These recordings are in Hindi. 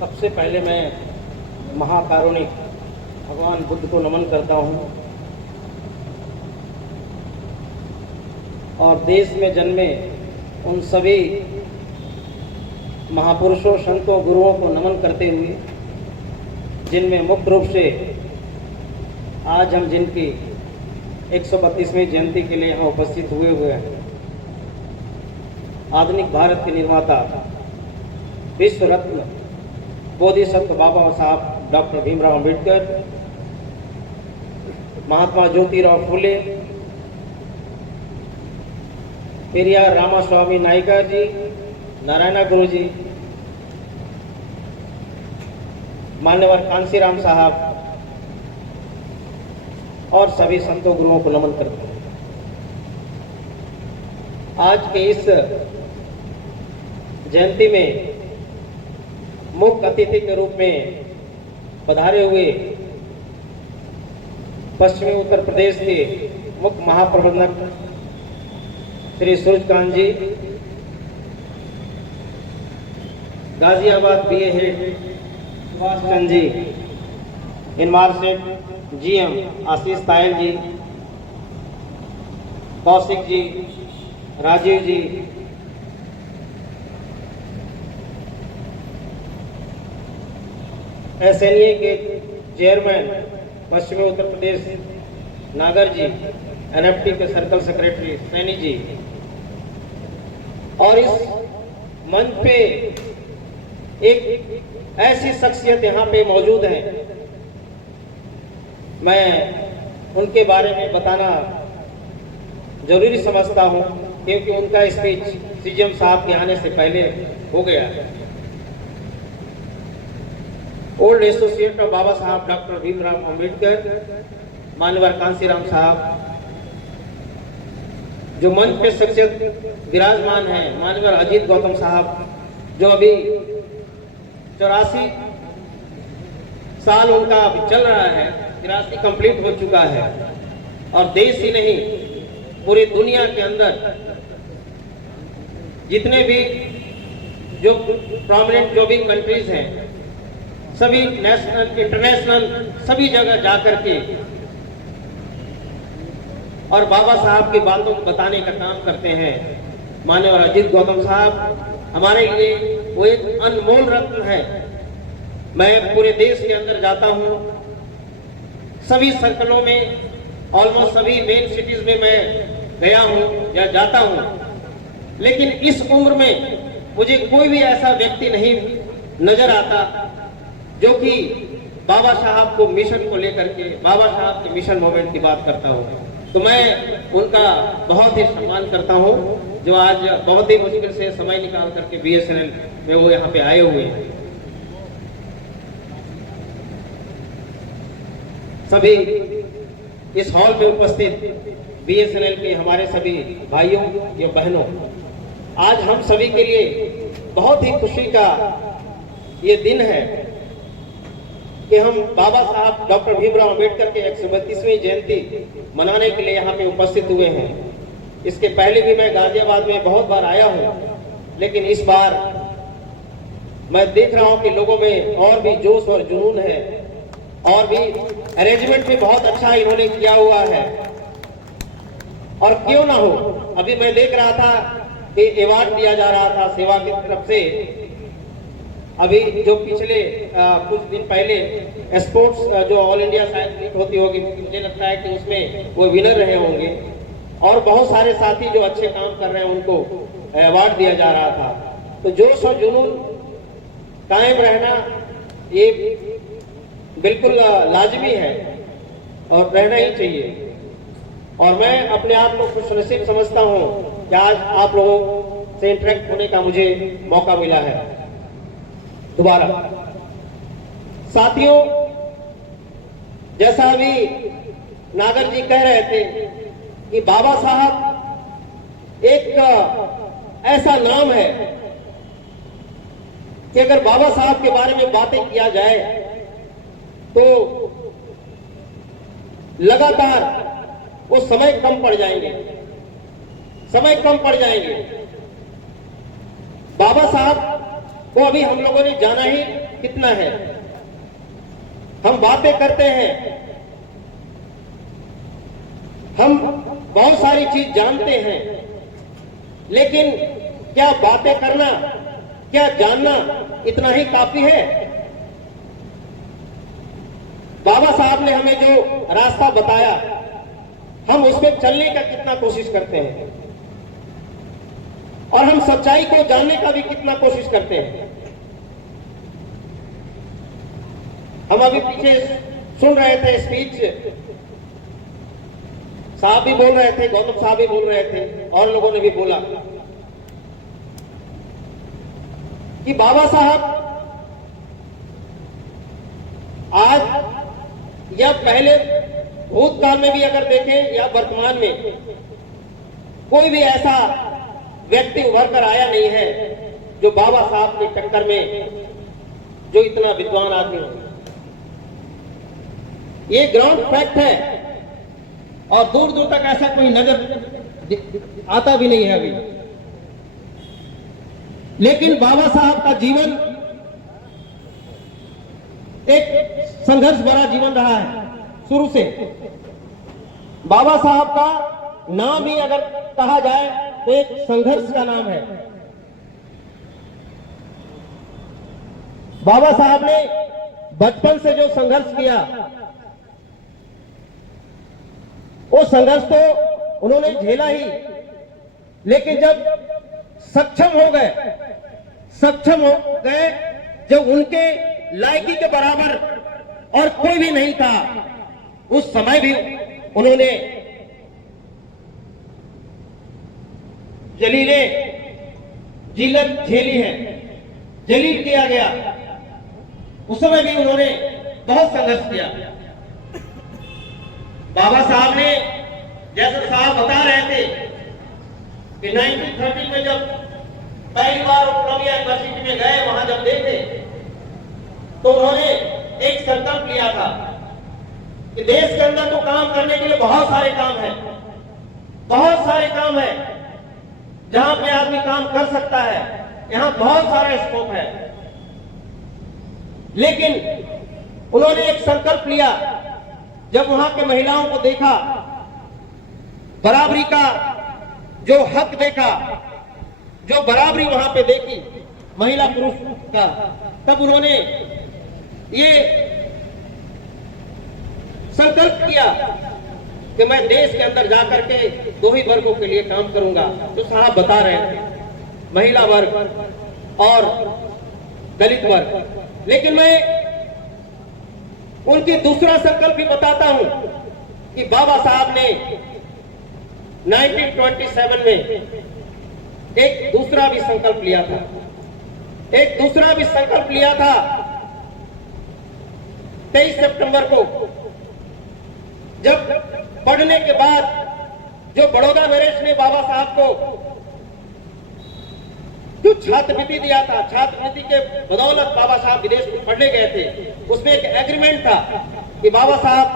सबसे पहले मैं महाकारुणिक भगवान बुद्ध को नमन करता हूँ और देश में जन्मे उन सभी महापुरुषों, संतों, गुरुओं को नमन करते हुए, जिनमें मुख्य रूप से आज हम जिनकी 132वीं जयंती के लिए यहाँ उपस्थित हुए हैं, आधुनिक भारत के निर्माता, विश्व रत्न बोधिसत्व बाबा साहब डॉक्टर भीमराव अंबेडकर, महात्मा ज्योतिराव फुले, पेरियार रामास्वामी नायकर जी, नारायण गुरु जी, मान्यवर कांसीराम साहब और सभी संतों गुरुओं को नमन करते हैं। आज के इस जयंती में मुख्य अतिथि के रूप में पधारे हुए पश्चिमी उत्तर प्रदेश के मुख्य महाप्रबंधक श्री सूरजकांत जी, गाजियाबाद बीए हेड सुभाष चंद्र जी, इनमार सेठ जीएम आशीष तायल जी, कौशिक जी, राजीव जी, एसएनए के चेयरमैन पश्चिमी उत्तर प्रदेश नागर जी, एनएफटी के सर्कल सेक्रेटरी सैनी जी, और इस मंच पे एक ऐसी शख्सियत यहाँ पे मौजूद है, मैं उनके बारे में बताना जरूरी समझता हूँ क्योंकि उनका स्पीच सीएम साहब के आने से पहले हो गया। ओल्ड एसोसिएट ऑफ बाबा साहब डॉक्टर भीमराव अंबेडकर, मान्यवर कांसीराम साहब, जो मंच पे शख्सियत विराजमान है, मान्यवर अजीत गौतम साहब, जो अभी 84 साल उनका अभी चल रहा है, 83 कंप्लीट हो चुका है, और देश ही नहीं पूरी दुनिया के अंदर जितने भी जो प्रोमिनेंट जो भी कंट्रीज हैं, सभी नेशनल, इंटरनेशनल, सभी जगह जाकर के और बाबा साहब की बातों को बताने का काम करते हैं। मान्यवर अजीत गौतम साहब हमारे लिए वो एक अनमोल रत्न है। मैं पूरे देश के अंदर जाता हूँ, सभी सर्कलों में, ऑलमोस्ट सभी मेन सिटीज में मैं गया हूँ या जाता हूँ, लेकिन इस उम्र में मुझे कोई भी ऐसा व्यक्ति नहीं नजर आता जो कि बाबा साहब को मिशन को लेकर के, बाबा साहब के मिशन मूवमेंट की बात करता हूँ। तो मैं उनका बहुत ही सम्मान करता हूँ जो आज बहुत ही मुश्किल से समय निकाल करके बीएसएनएल में वो यहाँ पे आए हुए हैं। सभी इस हॉल में उपस्थित बीएसएनएल के हमारे सभी भाइयों या बहनों, आज हम सभी के लिए बहुत ही खुशी का ये दिन है कि हम बाबा साहब डॉक्टर भीमराव अंबेडकर के 132वीं जयंती मनाने के लिए यहाँ पे उपस्थित हुए हैं। इसके पहले भी मैं गाजियाबाद में बहुत बार आया हूँ, लेकिन इस बार मैं देख रहा हूँ कि लोगों में और भी जोश और जुनून है, और भी अरेंजमेंट भी बहुत अच्छा इन्होंने किया हुआ है। और क्यों ना हो, अभी मैं देख रहा था कि अवार्ड दिया जा रहा था सेवा की तरफ से, अभी जो पिछले कुछ दिन पहले स्पोर्ट्स जो ऑल इंडिया साइंस मीट होती होगी, मुझे लगता है कि उसमें वो विनर रहे होंगे, और बहुत सारे साथी जो अच्छे काम कर रहे हैं उनको अवार्ड दिया जा रहा था। तो जोश और जुनून कायम रहना ये बिल्कुल लाजमी है और रहना ही चाहिए। और मैं अपने आप को खुशनसीब समझता हूँ कि आज आप लोगों से इंटरेक्ट होने का मुझे मौका मिला है दोबारा। साथियों, जैसा अभी नागर जी कह रहे थे कि बाबा साहब एक ऐसा नाम है कि अगर बाबा साहब के बारे में बातें किया जाए तो लगातार वो समय कम पड़ जाएंगे। बाबा साहब को अभी हम लोगों ने जाना ही कितना है। हम बातें करते हैं, हम बहुत सारी चीज जानते हैं, लेकिन क्या बातें करना, क्या जानना इतना ही काफी है? बाबा साहब ने हमें जो रास्ता बताया, हम उस पर चलने का कितना कोशिश करते हैं और हम सच्चाई को जानने का भी कितना कोशिश करते हैं। हम अभी पीछे सुन रहे थे स्पीच, साहब भी बोल रहे थे, गौतम साहब भी बोल रहे थे, और लोगों ने भी बोला कि बाबा साहब आज या पहले भूतकाल में भी अगर देखें या वर्तमान में, कोई भी ऐसा व्यक्ति उभर कर आया नहीं है जो बाबा साहब के टक्कर में जो इतना विद्वान आदमी हो। ये ग्राउंड फैक्ट है और दूर दूर तक ऐसा कोई नजर आता भी नहीं है अभी। लेकिन बाबा साहब का जीवन एक संघर्ष भरा जीवन रहा है शुरू से। बाबा साहब का नाम ही अगर कहा जाए तो एक संघर्ष का नाम है। बाबा साहब ने बचपन से जो संघर्ष किया, वो संघर्ष तो उन्होंने झेला ही, लेकिन जब सक्षम हो गए, जब उनके लायकी के बराबर और कोई भी नहीं था, उस समय भी उन्होंने जिल्लत झेली है, जलील किया गया। उस समय भी उन्होंने बहुत संघर्ष किया। बाबा साहब ने, जैसे साहब बता रहे थे कि 1930 में जब पहली बार कोलंबिया यूनिवर्सिटी में गए, वहां जब देखे तो उन्होंने एक संकल्प लिया था कि देश के अंदर तो काम करने के लिए बहुत सारे काम हैं, बहुत सारे काम हैं जहां पे आदमी काम कर सकता है, यहां बहुत सारा स्कोप है। लेकिन उन्होंने एक संकल्प लिया, जब वहां के महिलाओं को देखा, बराबरी का जो हक देखा, जो बराबरी वहां पे देखी महिला पुरुष का, तब उन्होंने ये संकल्प किया कि मैं देश के अंदर जाकर के दो ही वर्गों के लिए काम करूंगा, जो साहब बता रहे थे, महिला वर्ग और दलित वर्ग। लेकिन मैं उनकी दूसरा संकल्प भी बताता हूं कि बाबा साहब ने 1927 में एक दूसरा भी संकल्प लिया था, एक दूसरा भी संकल्प लिया था 23 सितंबर को, जब पढ़ने के बाद जो बड़ौदा नरेश ने बाबा साहब को जो छात्रवृत्ति दिया था, छात्रवृत्ति के बदौलत बाबा साहब विदेश में पढ़ने गए थे, उसमें एक एग्रीमेंट था कि बाबा साहब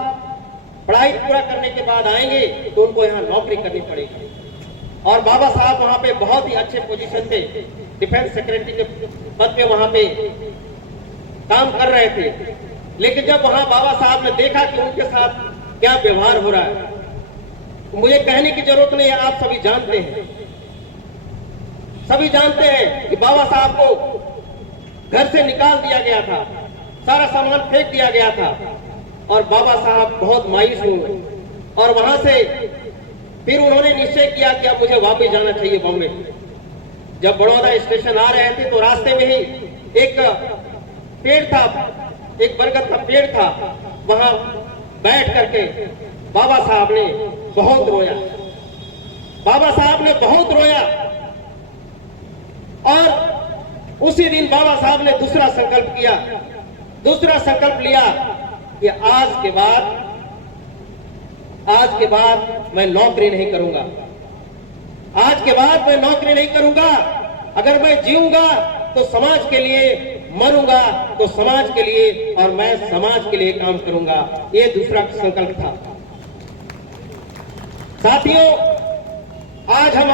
पढ़ाई पूरा करने के बाद आएंगे तो उनको यहाँ नौकरी करनी पड़ेगी। और बाबा साहब वहां पे बहुत ही अच्छे पोजीशन थे, डिफेंस सेक्रेटरी के पद पे वहां पे काम कर रहे थे। लेकिन जब वहां बाबा साहब ने देखा कि उनके साथ क्या व्यवहार हो रहा है, तो मुझे कहने की जरूरत नहीं है, आप सभी जानते हैं, सभी जानते हैं कि बाबा साहब को घर से निकाल दिया गया था, सारा सामान फेंक दिया गया था और बाबा साहब बहुत मायूस हुए। और वहां से फिर उन्होंने निश्चय किया कि अब मुझे वापस जाना चाहिए बॉम्बे। जब बड़ौदा स्टेशन आ रहे थे तो रास्ते में ही एक पेड़ था, एक बरगद का पेड़ था, वहां बैठ करके बाबा साहब ने बहुत रोया, बाबा साहब ने बहुत रोया। और उसी दिन बाबा साहब ने दूसरा संकल्प किया, दूसरा संकल्प लिया कि आज के बाद मैं नौकरी नहीं करूंगा, आज के बाद मैं नौकरी नहीं करूंगा। अगर मैं जीऊंगा तो समाज के लिए, मरूंगा तो समाज के लिए, और मैं समाज के लिए काम करूंगा। ये दूसरा संकल्प था। साथियों, आज हम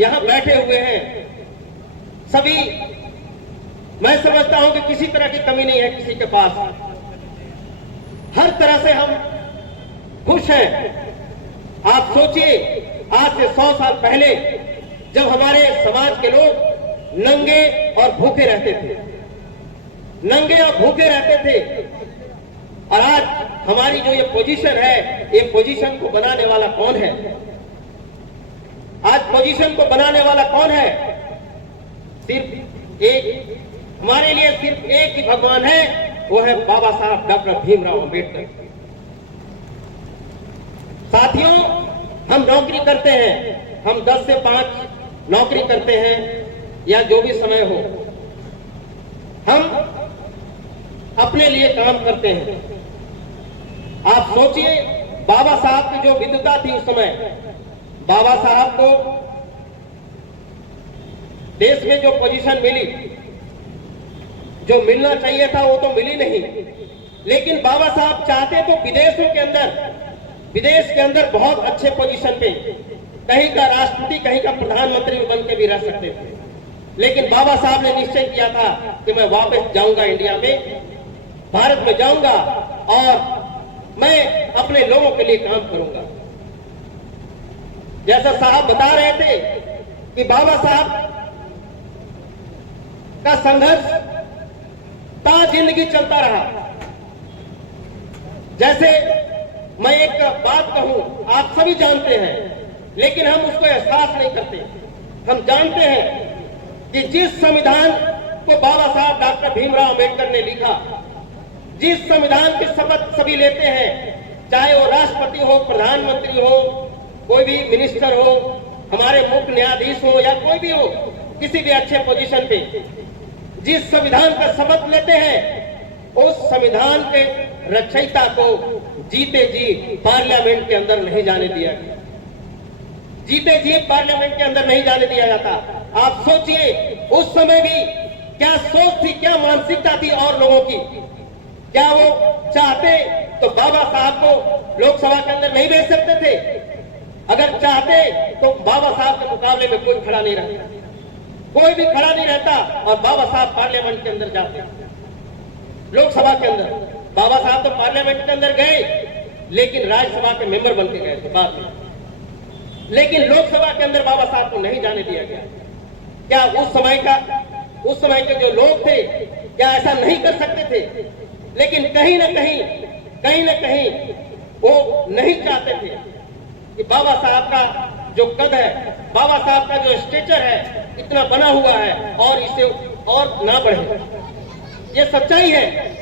यहाँ बैठे हुए हैं, सभी, मैं समझता हूं कि किसी तरह की कमी नहीं है किसी के पास, हर तरह से हम खुश हैं। आप सोचिए, आज से 100 साल पहले जब हमारे समाज के लोग नंगे और भूखे रहते थे, नंगे और भूखे रहते थे, और आज हमारी जो ये पोजीशन है, ये पोजीशन को बनाने वाला कौन है? आज पोजीशन को बनाने वाला कौन है? सिर्फ एक, हमारे लिए सिर्फ एक ही भगवान है, वो है बाबा साहब डॉक्टर भीमराव अंबेडकर। साथियों, हम नौकरी करते हैं, हम 10 से 5 नौकरी करते हैं या जो भी समय हो, हम अपने लिए काम करते हैं। आप सोचिए, बाबा साहब की जो विद्वता थी उस समय, बाबा साहब को देश में जो पोजीशन मिली, जो मिलना चाहिए था वो तो मिली नहीं, लेकिन बाबा साहब चाहते तो विदेश के अंदर बहुत अच्छे पोजीशन पे, कहीं का राष्ट्रपति, कहीं का प्रधानमंत्री बन के भी रह सकते थे, लेकिन बाबा साहब ने निश्चय किया था कि मैं वापस जाऊंगा इंडिया में, भारत में जाऊंगा और मैं अपने लोगों के लिए काम करूंगा। जैसा साहब बता रहे थे कि बाबा साहब का संघर्ष ता जिंदगी चलता रहा। जैसे मैं एक बात कहूं, आप सभी जानते हैं, लेकिन हम उसको एहसास नहीं करते। हम जानते हैं कि जिस संविधान को बाबा साहब डॉक्टर भीमराव अंबेडकर ने लिखा, जिस संविधान की शपथ सभी लेते हैं, चाहे वो राष्ट्रपति हो, प्रधानमंत्री हो, कोई भी मिनिस्टर हो, हमारे मुख्य न्यायाधीश हो या कोई भी हो, किसी भी अच्छे पोजीशन पे जिस संविधान का शपथ लेते हैं, उस संविधान के रचयिता को जीते जी पार्लियामेंट के अंदर नहीं जाने दिया गया, जीते जी पार्लियामेंट के अंदर नहीं जाने दिया जाता। आप सोचिए, उस समय भी क्या सोच थी, क्या मानसिकता थी और लोगों की। क्या वो चाहते तो बाबा साहब को लोकसभा के अंदर नहीं भेज सकते थे? अगर चाहते तो बाबा साहब के मुकाबले में कोई खड़ा नहीं रहता, कोई भी खड़ा नहीं रहता, और बाबा साहब पार्लियामेंट के अंदर जाते, लोकसभा के अंदर। बाबा साहब तो पार्लियामेंट के अंदर गए, लेकिन राज्यसभा के मेंबर बन के गए थे बाद में, लेकिन लोकसभा के अंदर बाबा साहब को नहीं जाने दिया गया। क्या उस समय के जो लोग थे, क्या ऐसा नहीं कर सकते थे? लेकिन कहीं न कहीं वो नहीं चाहते थे कि बाबा साहब का जो कद है, बाबा साहब का जो स्ट्रेचर है, इतना बना हुआ है और इसे और ना बढ़े। ये सच्चाई है।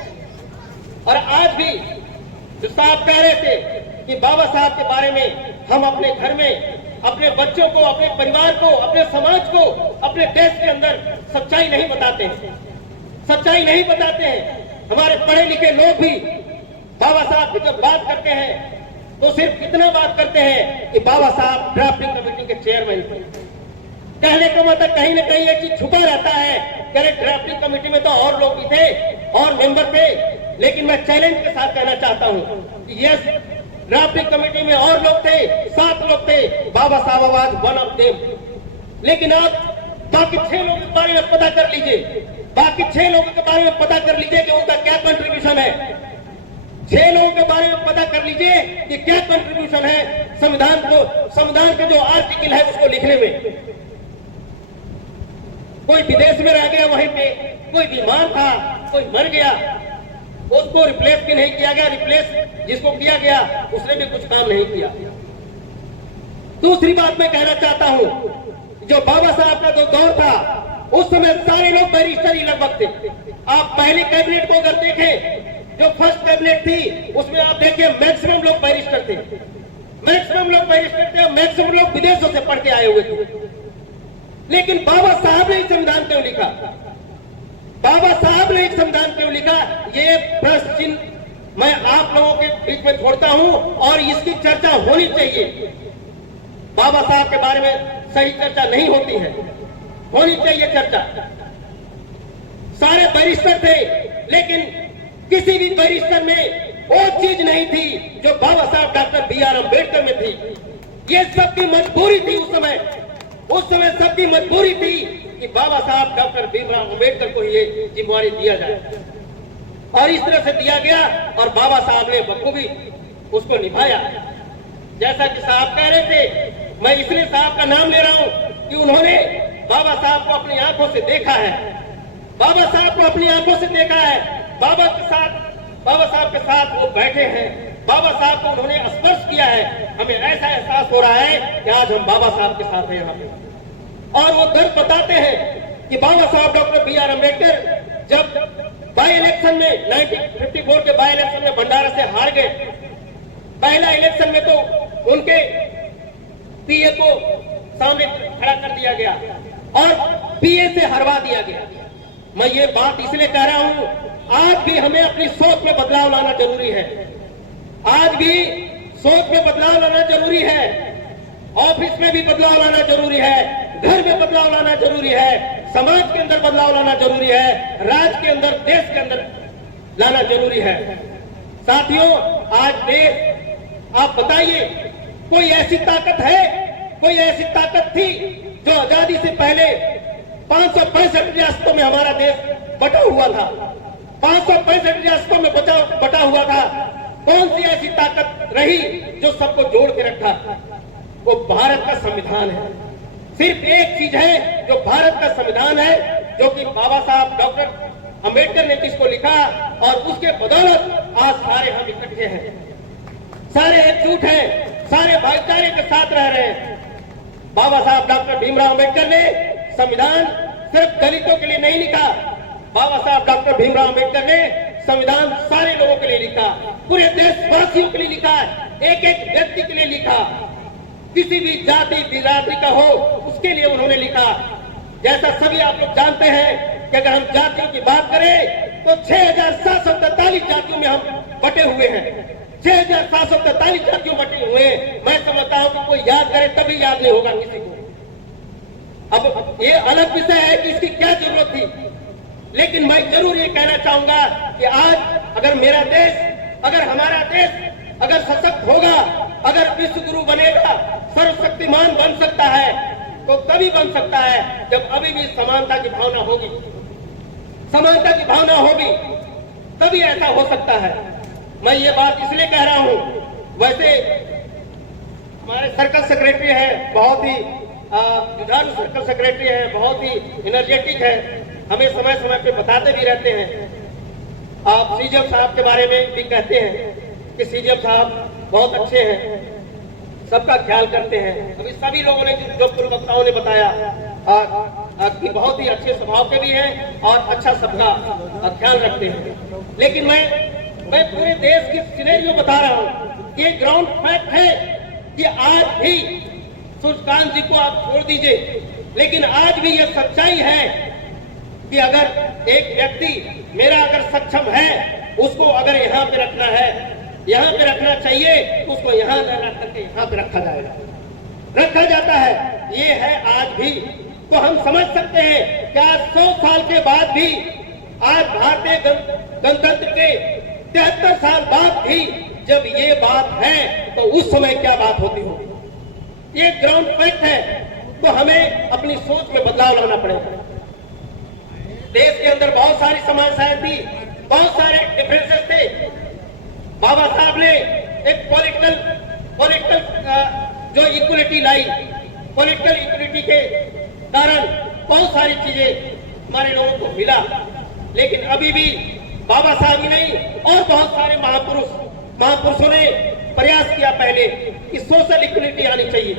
और आज भी जो साहब कह रहे थे कि बाबा साहब के बारे में हम अपने घर में अपने बच्चों को, अपने परिवार को, अपने समाज को, अपने देश के अंदर सच्चाई नहीं बताते हैं, सच्चाई नहीं बताते हैं। हमारे पढ़े लिखे लोग भी बाबा साहब की जब बात करते हैं तो सिर्फ इतना बात करते हैं कि बाबा साहब ड्राफ्टिंग कमेटी के चेयरमैन थे। कहने का मतलब कहीं ना कहीं ये चीज छुपा रहता है। कह ड्राफ्टिंग कमेटी में तो और लोग भी थे और मेंबर थे, लेकिन मैं चैलेंज के साथ कहना चाहता हूं कि यस, ड्राफ्टिंग कमेटी में और लोग थे, 7 लोग थे, बाबा साहब वाज वन ऑफ देम। लेकिन आप बाकी 6 लोगों के बारे में पता कर लीजिए, बाकी 6 लोगों के बारे में पता कर लीजिए कि उनका क्या कंट्रीब्यूशन है। 6 लोगों के बारे में पता कर लीजिए कि क्या कंट्रीब्यूशन है संविधान के जो आर्टिकल है उसको लिखने में। कोई विदेश में रह गया, वहीं पे कोई बीमार था, कोई मर गया, उसको रिप्लेस भी नहीं किया गया, रिप्लेस जिसको किया गया उसने भी कुछ काम नहीं किया। दूसरी बात मैं कहना चाहता हूं, जो बाबा साहब का जो दौर था, उस समय सारे लोग बैरिस्टर ही लगभग थे। आप पहली कैबिनेट को अगर देखें, जो फर्स्ट कैबिनेट थी, उसमें आप देखिए मैक्सिमम लोग बैरिस्टर थे, मैक्सिमम लोग बैरिस्टर थे, मैक्सिमम लोग विदेशों से पढ़ के आए हुए थे। लेकिन बाबा साहब ने संविधान क्यों लिखा? बाबा साहब ने संविधान क्यों लिखा? ये प्रश्न चिन्ह मैं आप लोगों के बीच में छोड़ता हूं और इसकी चर्चा होनी चाहिए। बाबा साहब के बारे में सही चर्चा नहीं होती है, होनी चाहिए चर्चा। सारे बैरिस्टर थे, लेकिन किसी भी बैरिस्टर में वो चीज नहीं थी जो बाबा साहब डॉक्टर बी.आर. अम्बेडकर में थी। ये सबकी मजबूरी थी उस समय सबकी मजबूरी थी कि बाबा साहब डॉक्टर भीमराव अंबेडकर को ये जिम्मेवारी दिया जाए, और इस तरह से दिया गया और बाबा साहब ने बखूबी उसको निभाया। जैसा कि साहब कह रहे थे, मैं इसलिए साहब का नाम ले रहा हूं कि उन्होंने बाबा साहब को अपनी आंखों से देखा है, बाबा साहब को अपनी आंखों से देखा है, बाबा साहब के साथ वो बैठे हैं, बाबा साहब को उन्होंने स्पर्श किया है। हमें ऐसा एहसास हो रहा है कि आज हम बाबा साहब के साथ हैं यहाँ पे। और वो दर्द बताते हैं कि बाबा साहब डॉक्टर बी.आर. अम्बेडकर जब बाई इलेक्शन में 1954 के बाई इलेक्शन में भंडारा से हार गए, पहला इलेक्शन में तो उनके पीए को सामने खड़ा कर दिया गया और पीए से हरवा दिया गया। मैं ये बात इसलिए कह रहा हूं, आज भी हमें अपनी सोच में बदलाव लाना जरूरी है, आज भी सोच में बदलाव लाना जरूरी है, ऑफिस में भी बदलाव लाना जरूरी है, घर में बदलाव लाना जरूरी है, समाज के अंदर बदलाव लाना जरूरी है, राज्य के अंदर, देश के अंदर लाना जरूरी है। साथियों, आज देश, आप बताइए, कोई ऐसी ताकत है, कोई ऐसी ताकत थी जो आजादी से पहले 565 रियासतों में हमारा देश बटा हुआ था, 565 रियासतों में बटा हुआ था। कौन सी ऐसी ताकत रही जो सबको जोड़ के रखा? वो भारत का संविधान है। सिर्फ एक चीज है जो भारत का संविधान है, जो कि बाबा साहब डॉक्टर अंबेडकर ने जिसको लिखा, और उसके बदौलत आज सारे हम इकट्ठे हैं, सारे एकजुट हैं, सारे भाईचारे के साथ रह रहे हैं। बाबा साहब डॉक्टर भीमराव अंबेडकर ने संविधान सिर्फ दलितों के लिए नहीं लिखा, बाबा साहब डॉक्टर भीमराव अंबेडकर ने संविधान सारे लोगों के लिए लिखा, पूरे देशवासियों के लिए लिखा, एक एक व्यक्ति के लिए लिखा, किसी भी जाति बिरादरी का हो उसके लिए उन्होंने लिखा। जैसा सभी आप लोग जानते हैं कि अगर हम जातियों की बात करें तो 6,743 जातियों में हम बटे हुए हैं, 6,743 जातियों बटे हुए हैं। मैं समझता हूं कि कोई याद करे तभी याद नहीं होगा किसी को। अब ये अलग विषय है कि इसकी क्या जरूरत थी, लेकिन मैं जरूर ये कहना चाहूंगा कि आज अगर मेरा देश, अगर हमारा देश अगर सशक्त होगा, अगर विश्व गुरु बनेगा, सर्वशक्तिमान बन सकता है, तो तभी बन सकता है जब अभी भी समानता की भावना होगी, समानता की भावना होगी, तभी ऐसा हो सकता है। मैं ये बात इसलिए कह रहा हूं, वैसे हमारे सर्कल सेक्रेटरी है, बहुत ही जुझारू सर्कल सेक्रेटरी है, बहुत ही एनर्जेटिक है, हमें समय समय पे बताते भी रहते हैं। आप सीजीएम साहब के बारे में भी कहते हैं कि सीजीएम साहब बहुत अच्छे हैं, सबका ख्याल करते हैं। अभी सभी लोगों ने जो पूर्व वक्ताओं ने बताया कि बहुत ही अच्छे स्वभाव के भी हैं और अच्छा सबका ख्याल रखते हैं। लेकिन मैं पूरे देश की सिनेरियो बता रहा हूँ, ये ग्राउंड फैक्ट है कि आज भी सूर्यकांत जी को आप छोड़ दीजिए, लेकिन आज भी ये सच्चाई है कि अगर एक व्यक्ति मेरा अगर सक्षम है, उसको अगर यहाँ पे रखना है, यहाँ पे रखना चाहिए, उसको यहाँ न रख करके यहाँ पे रखा जाएगा, रखा जाता है। ये है आज भी। तो हम समझ सकते हैं कि आज 100 साल के बाद भी, आज भारतीय गणतंत्र के 73 साल बाद भी जब ये बात है, तो उस समय क्या बात होती होगी। ये ग्राउंड फैक्ट है। तो हमें अपनी सोच में बदलाव लाना पड़ेगा। देश के अंदर बहुत सारी समस्याएं थी, बहुत सारे डिफरेंसेस थे। बाबा साहब ने एक पॉलिटिकल जो इक्वलिटी लाई, पॉलिटिकल इक्वलिटी के कारण बहुत सारी चीजें हमारे लोगों को मिला। लेकिन अभी भी बाबा साहब ही नहीं, और बहुत सारे महापुरुषों ने प्रयास किया पहले कि सोशल इक्वलिटी आनी चाहिए,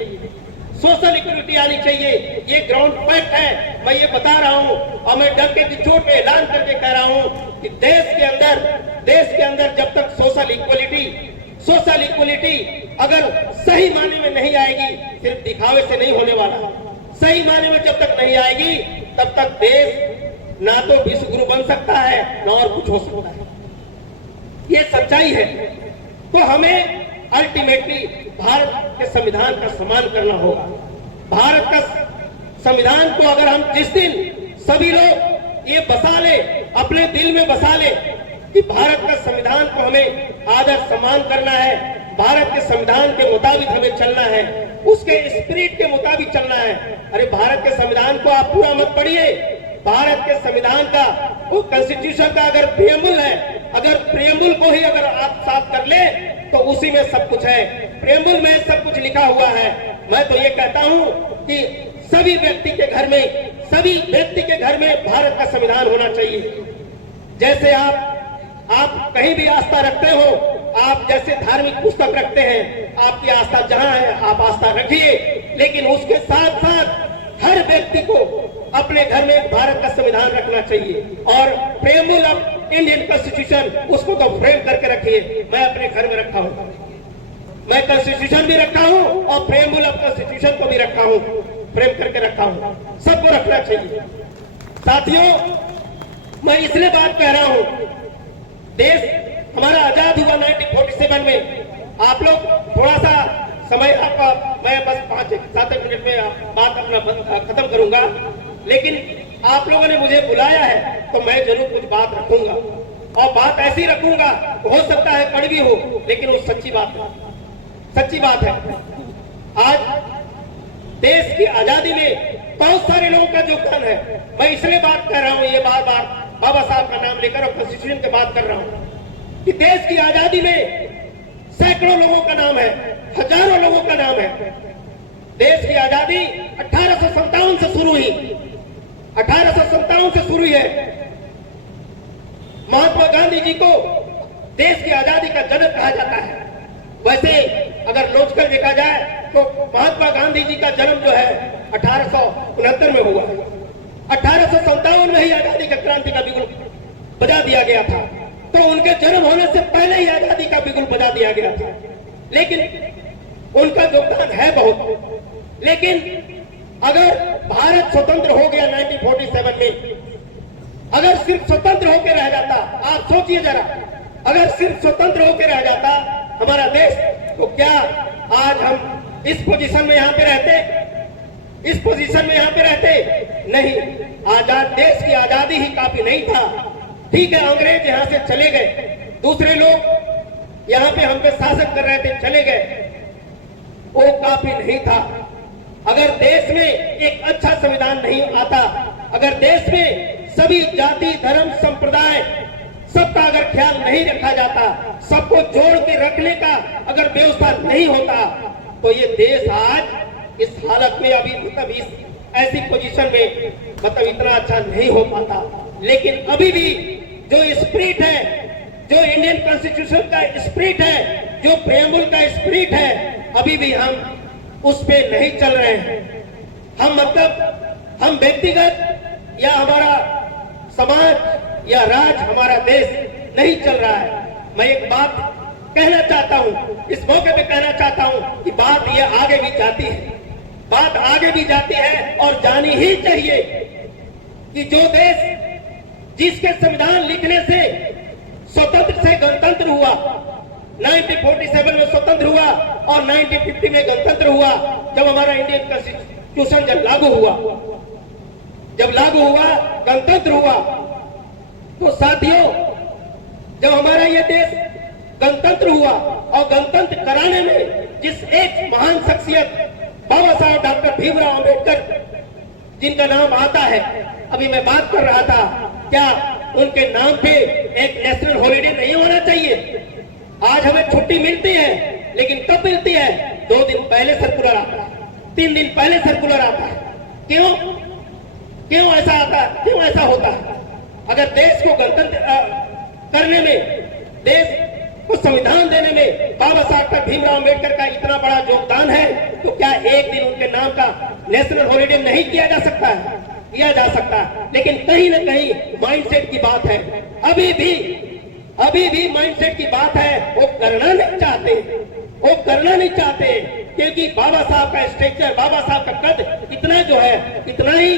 सोशल इक्वलिटी आनी चाहिए। ये ग्राउंड फैक्ट है, मैं ये बता रहा हूँ, और मैं डर के चोट पे ऐलान करके कह रहा हूँ कि देश के अंदर जब तक सोशल इक्वलिटी अगर सही मायने में नहीं आएगी, सिर्फ दिखावे से नहीं होने वाला, सही मायने में जब तक नहीं आएगी, तब तक देश ना तो विश्व गुरु बन सकता है, ना और कुछ हो सकता है। ये सच्चाई है। तो हमें अल्टीमेटली भारत के संविधान का सम्मान करना होगा। भारत का संविधान को अगर हम जिस दिन सभी लोग ये बसा ले, अपने दिल में बसा ले कि भारत का संविधान को हमें आदर सम्मान करना है, भारत के संविधान के मुताबिक हमें चलना है, उसके स्पिरिट के मुताबिक चलना है। अरे भारत के संविधान को आप पूरा मत पढ़िए, भारत के संविधान का वो कॉन्स्टिट्यूशन का अगर प्रियम्बल है, अगर प्रियम्बल को ही अगर आप साफ कर ले तो उसी में सब कुछ है, प्रियम्बल में सब कुछ लिखा हुआ है। मैं तो ये कहता हूं कि सभी व्यक्ति के घर में भारत का संविधान होना चाहिए। जैसे आप कहीं भी आस्था रखते हो, आप जैसे धार्मिक पुस्तक रखते हैं, आपकी आस्था जहां है आप आस्था रखिए, लेकिन उसके साथ साथ हर व्यक्ति को अपने घर में एक भारत का संविधान रखना चाहिए और प्रेम्बल ऑफ इंडियन कॉन्स्टिट्यूशन उसको तो फ्रेम करके रखिए। मैं अपने घर में रखा हूं, मैं कॉन्स्टिट्यूशन भी रखा हूं और प्रेम्बल ऑफ कॉन्स्टिट्यूशन को भी रखा हूं, फ्रेम करके रखा हूं, सबको रखना चाहिए। साथियों, मैं इसलिए बात कह रहा हूं, देश हमारा आजाद हुआ 1947 में। आप लोग थोड़ा सा समय आपका, मैं बस 5-7 मिनट में बात अपना खत्म करूंगा, लेकिन आप लोगों ने मुझे बुलाया है तो मैं जरूर कुछ बात रखूंगा और बात ऐसी रखूंगा, हो सकता है कड़वी हो, लेकिन वो सच्ची बात है। आज देश की आजादी में बहुत सारे लोगों का योगदान है। मैं इसलिए बात कर रहा हूं, ये बार बार बाबा साहब का नाम लेकर और कॉन्स्टिट्यूशन की बात कर रहा हूं कि देश की आजादी में सैकड़ों लोगों का नाम है, हजारों लोगों का नाम है। देश की आजादी 1857 से शुरू हुई, 1857 से शुरू है। महात्मा गांधी जी को देश की आजादी का जनक कहा जाता है। वैसे अगर लॉजिकल देखा जाए तो महात्मा गांधी जी का जन्म जो है 1869 में हुआ है। 1857 में ही आजादी का क्रांति का बिगुल बजा दिया गया था, तो उनके जन्म होने से पहले ही आजादी का बिगुल बजा दिया गया था। लेकिन उनका योगदान है बहुत। लेकिन अगर भारत स्वतंत्र हो गया 1947 में, अगर सिर्फ स्वतंत्र होकर रह जाता, आप सोचिए जरा, अगर सिर्फ स्वतंत्र होकर रह जाता हमारा देश, तो क्या आज हम इस पोजीशन में यहाँ पे रहते? इस पोजीशन में यहाँ पे रहते नहीं। आजाद देश की आजादी ही काफी नहीं था। ठीक है, अंग्रेज यहाँ से चले गए, दूसरे लोग यहाँ पे हम पे शासन कर रहे थे, चले गए, वो काफी नहीं था। अगर देश में एक अच्छा संविधान नहीं आता, अगर देश में सभी जाति धर्म संप्रदाय सबका अगर ख्याल नहीं रखा जाता, सबको जोड़ के रखने का अगर व्यवस्था नहीं होता, तो ये देश आज इस हालत में अभी मतलब इस ऐसी पोजीशन में मतलब इतना अच्छा नहीं हो पाता। लेकिन अभी भी जो स्पिरिट है, जो इंडियन कॉन्स्टिट्यूशन का स्पिरिट है, जो प्रेम्बल का स्पिरिट है, अभी भी हम उस पे नहीं चल रहे हैं। हम मतलब हम व्यक्तिगत या हमारा समाज या राज्य, हमारा देश नहीं चल रहा है। मैं एक बात कहना चाहता हूं, इस मौके पे कहना चाहता हूं कि बात ये आगे भी जाती है, बात आगे भी जाती है और जानी ही चाहिए कि जो देश जिसके संविधान लिखने से स्वतंत्र से गणतंत्र हुआ, 1947 में स्वतंत्र हुआ और 1950 में गणतंत्र हुआ, जब हमारा इंडियन कॉन्स्टिट्यूशन जब लागू हुआ, गणतंत्र हुआ, तो साथियों जब हमारा ये देश गणतंत्र हुआ और गणतंत्र कराने में जिस एक महान शख्सियत बाबा साहब डॉक्टर भीमराव अंबेडकर जिनका नाम आता है, अभी मैं बात कर रहा था, क्या उनके नाम पे एक नेशनल हॉलिडे नहीं होना चाहिए? आज हमें छुट्टी मिलती है, लेकिन कब मिलती है? 2 दिन पहले सर्कुलर आता है, 3 दिन पहले सर्कुलर आता है। क्यों ऐसा आता है? क्यों ऐसा होता है? अगर देश को गणतंत्र करने में, देश को संविधान देने में बाबा साहब का भीमराव अंबेडकर का इतना बड़ा योगदान है, तो क्या एक दिन उनके नाम का नेशनल हॉलिडे नहीं किया जा सकता है? किया जा सकता है। लेकिन कहीं ना कहीं माइंडसेट की बात है, अभी भी माइंडसेट की बात है, वो करना नहीं चाहते, क्योंकि बाबा साहब का स्ट्रक्चर, बाबा साहब का कद इतना जो है, इतना ही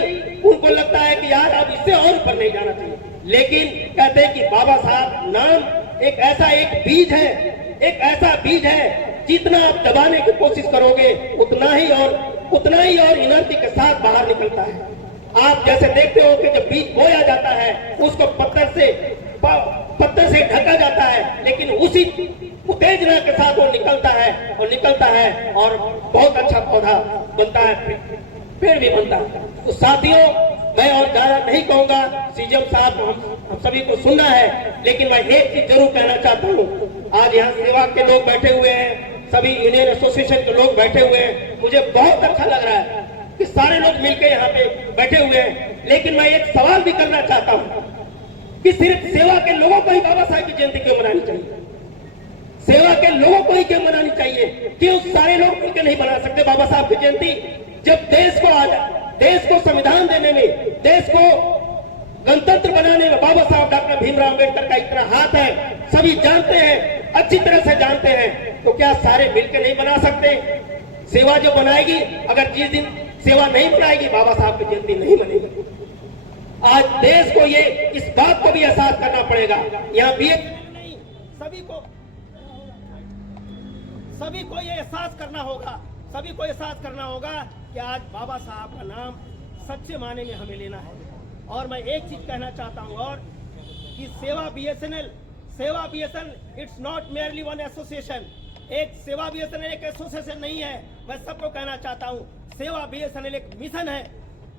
उनको लगता है कि यार अब इससे और ऊपर नहीं जाना चाहिए। लेकिन कहते हैं कि बाबा साहब नाम एक ऐसा एक ऐसा बीज है, जितना आप दबाने की कोशिश करोगे उतना ही और इनर्जी के साथ बाहर निकलता है। आप जैसे देखते हो कि जब बीज बोया जाता है, उसको पत्थर से ढका जाता है, लेकिन उसी उत्तेजना के साथ वो निकलता है और बहुत अच्छा पौधा बनता है, पेड़ भी बनता है। तो साथियों, मैं और ज्यादा नहीं कहूंगा, सीएम साहब हम सभी को सुनना है, लेकिन मैं एक चीज जरूर कहना चाहता हूँ। आज यहाँ सेवा के लोग बैठे हुए हैं, सभी यूनियन एसोसिएशन के लोग बैठे हुए हैं, मुझे बहुत अच्छा लग रहा है कि सारे लोग मिलकर यहाँ पे बैठे हुए हैं। लेकिन मैं एक सवाल भी करना चाहता हूँ कि सिर्फ सेवा के लोगों को ही बाबा साहब की जयंती क्यों मनानी चाहिए? सेवा के लोगों को ही क्यों मनानी चाहिए? क्यों सारे लोग मिलकर नहीं बना सकते बाबा साहब की जयंती? जब देश को संविधान देने में, देश को गणतंत्र बनाने में बाबा साहब डॉक्टर भीमराव अम्बेडकर का इतना हाथ है, सभी जानते हैं, अच्छी तरह से जानते हैं, तो क्या सारे मिलकर नहीं बना सकते? सेवा जो बनाएगी, अगर जिस दिन सेवा नहीं बनाएगी, बाबा साहब की जयंती नहीं बनेगी। आज देश को ये इस बात को भी एहसास करना पड़ेगा। यहाँ भी नहीं, सभी को ये एहसास करना होगा कि आज बाबा साहब का नाम सच्चे माने में हमें लेना है। और मैं एक चीज कहना चाहता हूँ और कि सेवा BSNL it's not merely one association. एक सेवा बीएसएनएल एक एसोसिएशन नहीं है। मैं सबको कहना चाहता हूँ, सेवा बीएसएनएल एक मिशन है।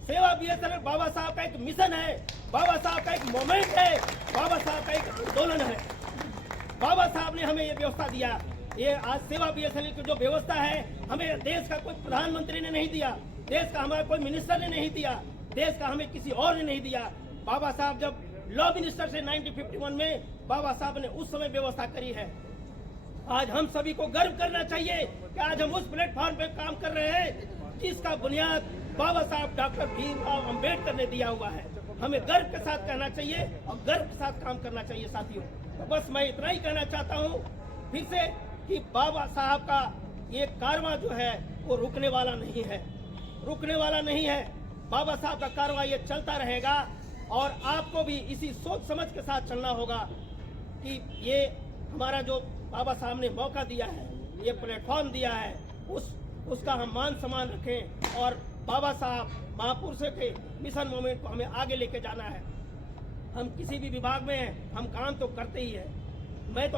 सेवा बीएसएनएल बाबा साहब का एक मिशन है, बाबा साहब का एक मोमेंट है, बाबा साहब का एक आंदोलन है। बाबा साहब ने हमें ये व्यवस्था दिया। ये आज सेवा बीएसएनएल की जो व्यवस्था है, हमें देश का कोई प्रधानमंत्री ने नहीं दिया, देश का हमारा कोई मिनिस्टर ने नहीं दिया, देश का हमें किसी और ने नहीं दिया। बाबा साहब जब लॉ मिनिस्टर से 1951 में बाबा साहब ने उस समय व्यवस्था करी है। आज हम सभी को गर्व करना चाहिए कि आज हम उस प्लेटफॉर्म पे काम कर रहे हैं जिसका बुनियाद बाबा साहब डॉक्टर भीमराव अम्बेडकर ने दिया हुआ है। हमें गर्व के साथ कहना चाहिए और गर्व के साथ काम करना चाहिए साथियों। तो बस मैं इतना ही कहना चाहता हूँ फिर से कि बाबा साहब का ये कारवां जो है वो रुकने वाला नहीं है। बाबा साहब का कारवां ये चलता रहेगा और आपको भी इसी सोच समझ के साथ चलना होगा कि ये हमारा जो बाबा साहब ने मौका दिया है, ये प्लेटफॉर्म दिया है, उसका हम मान सम्मान रखें और बाबा साहब महापुरुष के मिशन मोमेंट को हमें आगे लेके जाना है। हम किसी भी विभाग में हैं, हम काम तो करते ही हैं।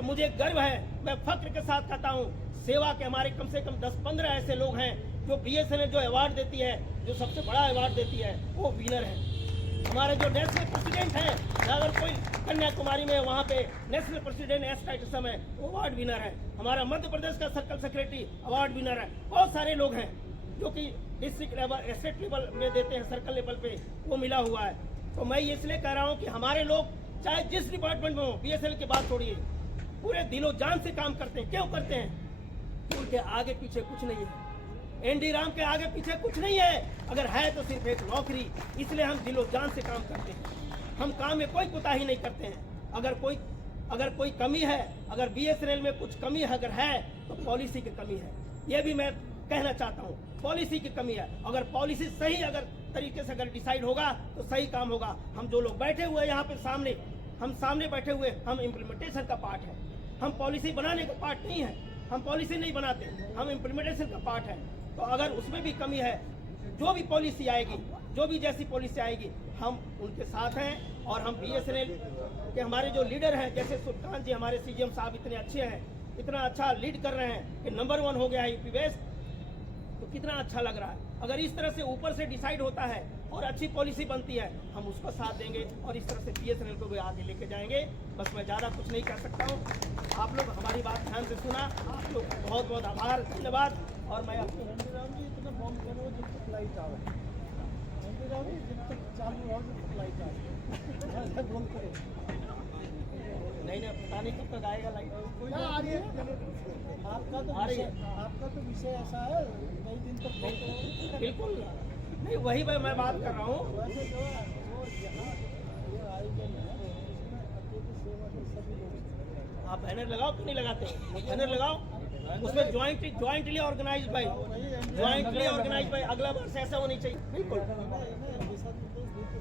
मुझे गर्व है, मैं फक्र के साथ कहता हूँ, सेवा के हमारे कम से कम 10-15 ऐसे लोग हैं जो बीएसएनएल जो अवार्ड देती है, जो सबसे बड़ा अवार्ड देती है, वो विनर है। हमारे जो नेशनल प्रेसिडेंट हैं, अगर कोई कन्याकुमारी में वहाँ पे नेशनल प्रेसिडेंट एस टाइटसम है, वो अवार्ड विनर है। हमारा मध्य प्रदेश का सर्कल सेक्रेटरी अवार्ड विनर है। बहुत सारे लोग हैं जो कि डिस्ट्रिक्ट लेवल, स्टेट लेवल में देते हैं, सर्कल लेवल पे वो मिला हुआ है। तो मैं इसलिए कह रहा हूँ कि हमारे लोग चाहे जिस डिपार्टमेंट में हो, बीएसएनएल की बात छोड़िए, पूरे दिलो जान से काम करते हैं। क्यों करते हैं? उनके आगे पीछे कुछ नहीं है। एनडी राम के आगे पीछे कुछ नहीं है, अगर है तो सिर्फ एक नौकरी। इसलिए हम दिलो जान से काम करते हैं। हम काम में कोई कोताही नहीं करते हैं। अगर कोई कमी है, अगर बीएसएनएल में कुछ कमी अगर है तो पॉलिसी की कमी है। ये भी मैं कहना चाहता हूँ, पॉलिसी की कमी है। अगर पॉलिसी सही अगर तरीके से अगर डिसाइड होगा तो सही काम होगा। हम जो लोग बैठे हुए यहाँ पे सामने बैठे हुए, हम इम्प्लीमेंटेशन का पार्ट है। हम पॉलिसी बनाने का पार्ट नहीं है। हम पॉलिसी नहीं बनाते, हम इम्प्लीमेंटेशन का पार्ट है। तो अगर उसमें भी कमी है, जो भी पॉलिसी आएगी, जो भी जैसी पॉलिसी आएगी, हम उनके साथ हैं। और हम बीएसएनएल के हमारे जो लीडर हैं, जैसे सुल्तान जी हमारे सीजीएम साहब इतने अच्छे हैं, इतना अच्छा लीड कर रहे हैं कि नंबर 1 हो गया है यूपी वेस्ट, तो कितना अच्छा लग रहा है। अगर इस तरह से ऊपर से डिसाइड होता है और अच्छी पॉलिसी बनती है, हम उसका साथ देंगे और इस तरह से बीएसएनएल को भी आगे लेके जाएंगे। बस मैं ज़्यादा कुछ नहीं कर सकता हूँ। आप लोग हमारी बात ध्यान से सुना, आप लोग बहुत बहुत आभार, धन्यवाद। और मैं अपनी नहीं पता नहीं कब तक आएगा लाइट। आपका तो विषय ऐसा है, कई दिन तक बिल्कुल नहीं, वही मैं बात कर रहा हूँ। आप बैनर लगाओ क्यों नहीं लगाते? बैनर लगाओ, उसमें ज्वाइंटली ऑर्गेनाइज बाय अगला वर्ष ऐसा होनी चाहिए।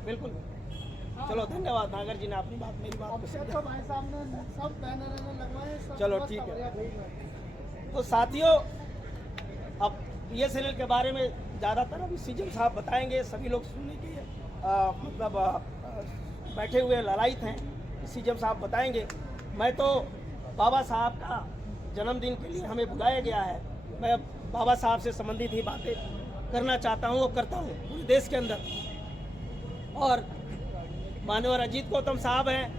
बिल्कुल। चलो धन्यवाद नागर जी ने अपनी बात मेरी बात को तो भाई साहब ने सब बैनर लगवाए। चलो ठीक है। तो साथियों, अब बीएसएनएल के बारे में ज़्यादातर अभी सीजीएम साहब बताएंगे। सभी लोग सुनने के बैठे हुए ललायित हैं, सीजीएम साहब बताएंगे। मैं तो बाबा साहब का जन्मदिन के लिए हमें बुलाया गया है। मैं बाबा साहब से संबंधित ही बातें करना चाहता हूँ और करता हूँ पूरे देश के अंदर। और माननीय अजीत गौतम साहब हैं,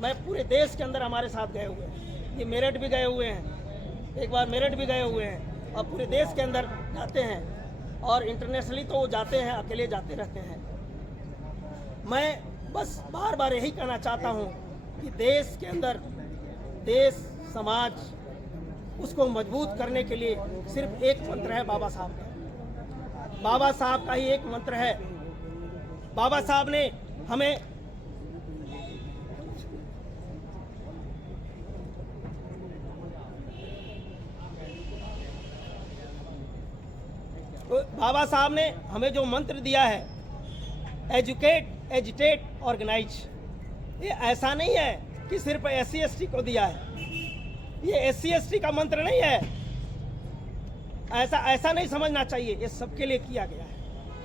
मैं पूरे देश के अंदर हमारे साथ गए हुए हैं। ये मेरठ भी गए हुए हैं, एक बार मेरठ भी गए हुए हैं, और पूरे देश के अंदर जाते हैं, और इंटरनेशनली तो वो जाते हैं, अकेले जाते रहते हैं। मैं बस बार बार यही कहना चाहता हूँ कि देश के अंदर देश समाज उसको मजबूत करने के लिए सिर्फ एक मंत्र है बाबा साहब का। बाबा साहब का ही एक मंत्र है। बाबा साहब ने हमें जो मंत्र दिया है, एजुकेट, एजिटेट, ऑर्गेनाइज। ये ऐसा नहीं है कि सिर्फ SC/ST को दिया है, ये SC/ST का मंत्र नहीं है, ऐसा नहीं समझना चाहिए, ये सबके लिए किया गया है।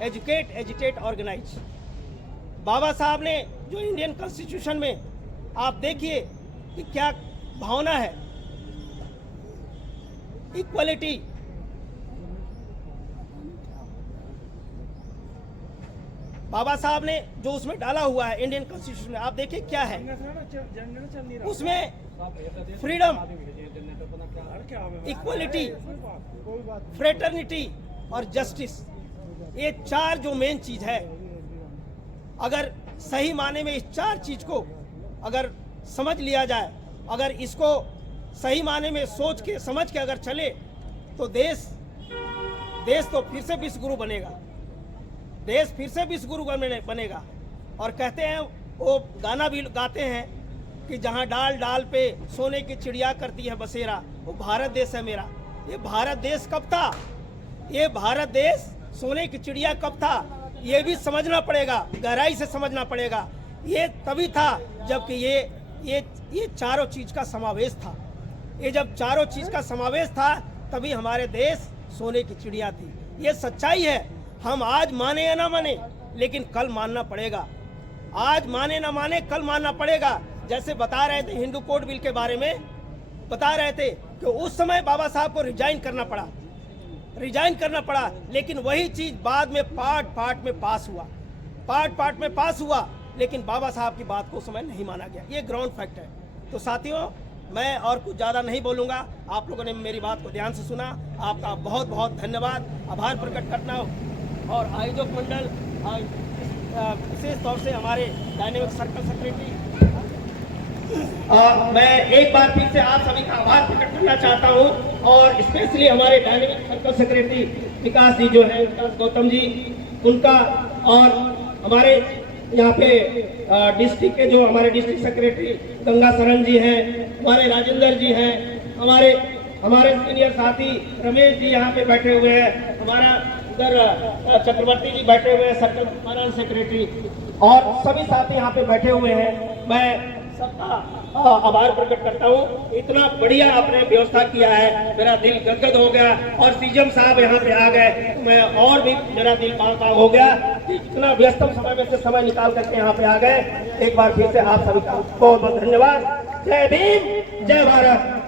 Educate, agitate, organise. बाबा साहब ने जो इंडियन कॉन्स्टिट्यूशन में आप देखिए कि क्या भावना है, इक्वलिटी, बाबा साहब ने जो उसमें डाला हुआ है इंडियन कॉन्स्टिट्यूशन में, आप देखिए क्या है उसमें, फ्रीडम, इक्वलिटी, फ्रेटर्निटी और जस्टिस। ये चार जो मेन चीज है, अगर सही माने में इस चार चीज को अगर समझ लिया जाए, अगर इसको सही माने में सोच के समझ के अगर चले, तो देश तो फिर से विश्व गुरु बनेगा, देश फिर से विश्व गुरु बनेगा। और कहते हैं, वो गाना भी गाते हैं कि जहाँ डाल डाल पे सोने की चिड़िया करती है बसेरा, वो भारत देश है मेरा। ये भारत देश कब था? ये भारत देश सोने की चिड़िया कब था? ये भी समझना पड़ेगा, गहराई से समझना पड़ेगा। ये तभी था जबकि ये चारों चीज का समावेश था। ये जब चारों चीज का समावेश था, तभी हमारे देश सोने की चिड़िया थी। ये सच्चाई है। हम आज माने या ना माने, लेकिन कल मानना पड़ेगा। आज माने ना माने, कल मानना पड़ेगा। जैसे बता रहे थे हिंदू कोड बिल के बारे में, बता रहे थे कि उस समय बाबा साहब को रिजाइन करना पड़ा, लेकिन वही चीज बाद में पार्ट में पास हुआ, लेकिन बाबा साहब की बात को उस समय नहीं माना गया। ये ग्राउंड फैक्ट है। तो साथियों, मैं और कुछ ज़्यादा नहीं बोलूँगा। आप लोगों ने मेरी बात को ध्यान से सुना, आपका बहुत बहुत धन्यवाद, आभार प्रकट करना। और आयोजक मंडल, विशेष तौर से हमारे डायनेमिक सर्कल सेक्रेटरी, मैं एक बार फिर से आप सभी का आभार प्रकट करना चाहता हूं। और स्पेशली हमारे डायनेमिक सर्कल सेक्रेटरी विकास जी जो है, विकास गौतम जी, उनका, और हमारे यहाँ पे डिस्ट्रिक्ट के जो हमारे डिस्ट्रिक्ट सेक्रेटरी गंगा शरण जी हैं, हमारे राजेंद्र जी हैं, हमारे सीनियर साथी रमेश जी यहाँ पे बैठे हुए हैं, हमारा उधर चक्रवर्ती जी बैठे हुए हैं, सर्कल हमारा सेक्रेटरी, और सभी साथी यहाँ पे बैठे हुए हैं। मैं सबका आभार प्रकट करता हूँ। इतना बढ़िया आपने व्यवस्था किया है, मेरा दिल गदगद हो गया। और सीएम साहब यहाँ पे आ गए, तो मैं और भी मेरा दिल बाग हो गया कि इतना व्यस्तम समय में से समय निकाल करके यहाँ पे आ गए। एक बार फिर से आप सभी का बहुत बहुत धन्यवाद। जय भीम, जय भारत।